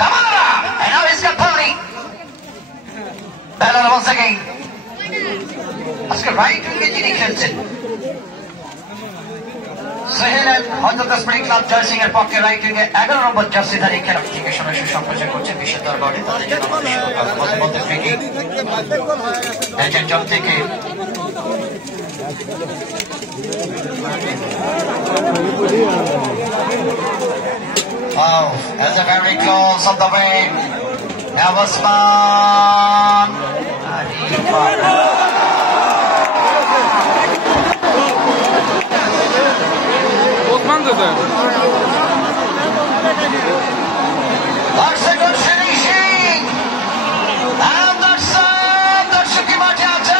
Kamara, and now he's got Pony. Battle once again. আজকে right উইঙ্গে যিনি খেলছেন সেহেলেন হযরত sporting club জার্সিং এর পক্ষে রাইট উইঙ্গে 11 নম্বর জার্সিধারী খেলোয়াড় থেকে সরাসরি সম্প্রচার করছেন বিশ্বের দরবারে তাদের জন্য মধ্যে থেকে ম্যাচের জম থেকে Oh, that's a very close on the way. That was fun. Osman dedi. That's a good finishing. Anderson, দর্শকই মাঠে আছে।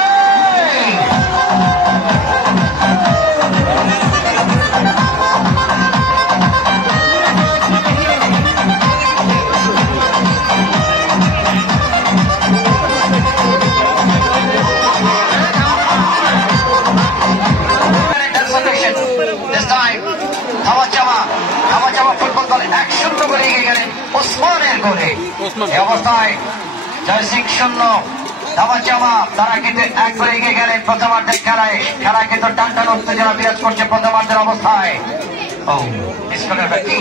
ফুটবল দল 1-0 করে এগিয়ে গেলেন ওসমানের গোলে। এই অবস্থায় জার্সিং 0 ধামাচামা তারা কিন্তু 1 করে এগিয়ে গেলেন প্রথমার্ধের খেলায় কিন্তু টানটান উত্তেজনা বিরাজ করছে প্রথমার্ধের অবস্থায়। ও স্কোরের ব্যক্তি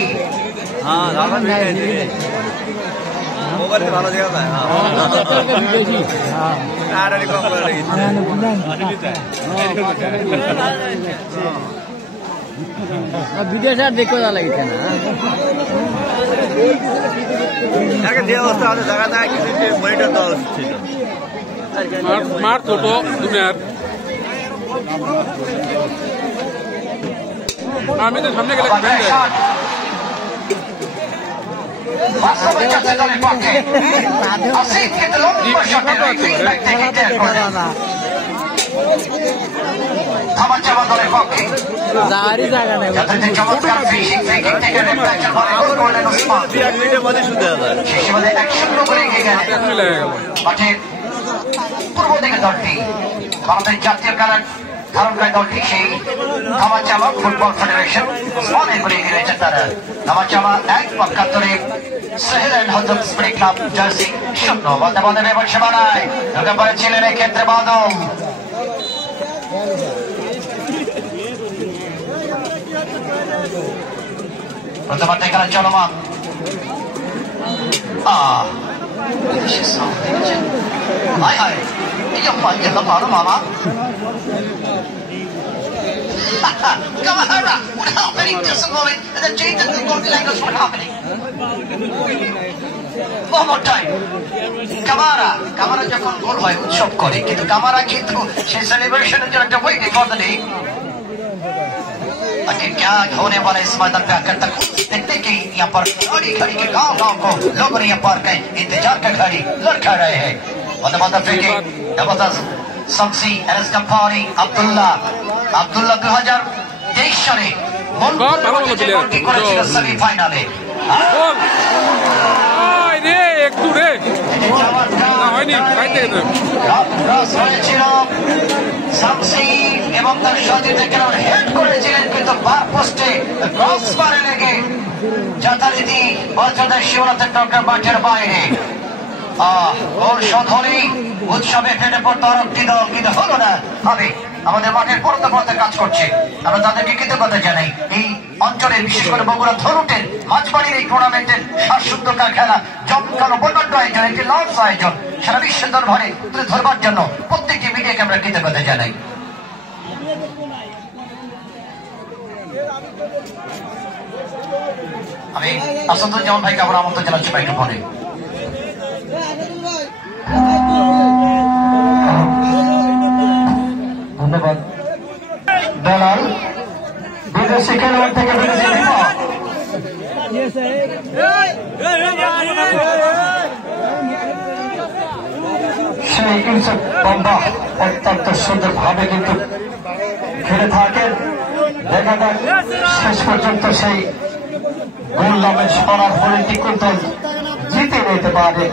মোবাইল ভালো দেখা যায় বিদেশ আর দেখো যা লাগিছে না যে অবস্থা আছে জায়গা যায় কিছু মনিটর দেওয়া ছিল মার ছোট দুনিয়ার আমি তো সামনে গেলে ধামাচামা দলের পক্ষে জায়গা নেই চমৎকার ফিনিশিং ফ্রিকিক থেকে রেফারেন্সের বলে গোল করলেন ওসমান। শিশুবাদে 1-0 করে এগিয়ে গেলেন মাঠের পূর্ব দিকে দলটি ভারতের জাতীয় কালার ধারণকারী দলটি সেই ধামাচামা ফুটবল ফেডারেশন ওসমানের করে এগিয়ে রয়েছেন তারা। ধামাচামা 1-75 সেহেলেন হযরত স্পোর্টিং ক্লাব জার্সি 0 বলতে বলতে বেবল সেবানায় ঢুকে পড়েছিলেন এই ক্ষেত্রে বাদল। প্রথমার্ধে খেলা চলমান মামা Kamara, what happened? He doesn't know it, and then Jay doesn't know the language what happening. One more time. Kamara যখন গোল হয় উৎসব করে কিন্তু কামারা কিন্তু সেই সেলিব্রেশনের জন্য একটা ওয়েটিং ফর দ্য ডে। आखिर क्या होने वाला इस मैदान पे आकर तक देखने की यहाँ पर खड़ी के गाँव को लोगों ने यहाँ पर कहीं इंतजार का घड़ी लड़का रहे हैं। शमसी एस कंपानी अब्दुल्ला 2023 সালে গোলটি করেছিল সেমিফাইনালে। একটু রে হয়নি হয়েছিল শামসি এবং তার সহযোগিতা খেলোয়াড় হেড করেছিলেন কিন্তু বার পোস্টে ক্রস বারে লেগে যথারীতি বছরের শিবনাথের টক্কর মাঠের বাইরে। গোল শোধ হলেই উৎসবে ফেটে পড়তো আরেকটি দল কিন্তু হলো না। হবে আমাদের মাঠের পড়তে কাজ করছে, আমরা তাদেরকে কৃতজ্ঞতা জানাই। এই অঞ্চলের বিশেষ করে বগুড়া ধরুটের মাঝবাড়ির এই টুর্নামেন্টের শ্বাসরুদ্ধকার খেলা জমকালো বর্ণাঢ্য আয়োজন, একটি লঞ্চ আয়োজন সারা বিশ্বের দরবারে তুলে ধরবার জন্য প্রত্যেকটি মিডিয়াকে আমরা কৃতজ্ঞতা জানাই। আমি আসাদুজ্জামান ভাইকে আবার আমন্ত্রণ জানাচ্ছি মাইক্রোফোনে। ধন্যবাদ। বেলাল বিদেশি খেলোয়াড় থেকে বিদেশি সেই ইউসুফ বাম্বা অত্যন্ত সুন্দর ভাবে কিন্তু খেলে থাকেন। দেখা যাক শেষ পর্যন্ত সেই গোল লাভের সরার পরে টিকুল দল জিতে নিতে পারে।